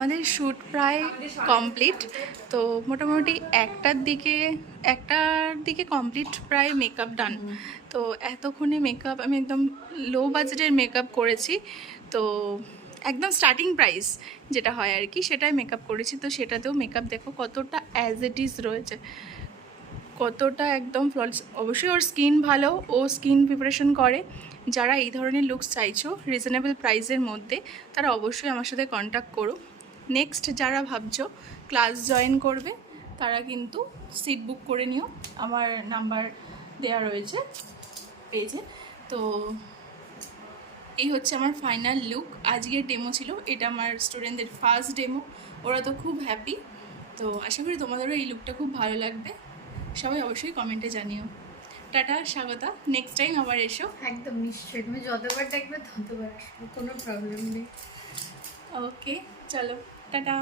আমাদের শ্যুট প্রায় কমপ্লিট। তো মোটামুটি একটার দিকে কমপ্লিট প্রায় মেকআপ ডান। তো এতক্ষণে মেকআপ আমি একদম লো বাজেটের মেকআপ করেছি। তো একদম স্টার্টিং প্রাইস যেটা হয় আর কি, সেটাই মেকআপ করেছি। তো সেটাতেও মেকআপ দেখো কতটা অ্যাজ ইট ইজ রয়েছে, কতটা একদম ফ্ললেস। অবশ্যই ওর স্কিন ভালো, ও স্কিন প্রিপারেশন করে। যারা এই ধরনের লুকস চাইছো রিজনেবল প্রাইসের মধ্যে, তারা অবশ্যই আমার সাথে কন্ট্যাক্ট করো। নেক্সট যারা ভাবছো ক্লাস জয়েন করবে, তারা কিন্তু সিট বুক করে নিও, আমার নাম্বার দেওয়া রয়েছে পেজে। তো এই হচ্ছে আমার ফাইনাল লুক। আজকের ডেমো ছিল এটা, আমার স্টুডেন্টদের ফার্স্ট ডেমো। ওরা তো খুব হ্যাপি। তো আশা করি তোমাদেরও এই লুকটা খুব ভালো লাগবে। সবাই অবশ্যই কমেন্টে জানিও। টাটা, স্বাগতা, নেক্সট টাইম আবার এসো। একদম নিশ্চয়ই, তুমি যতবার দেখবে ততবার আসবে, কোনো প্রবলেম নেই। ওকে, চলো, টাটা।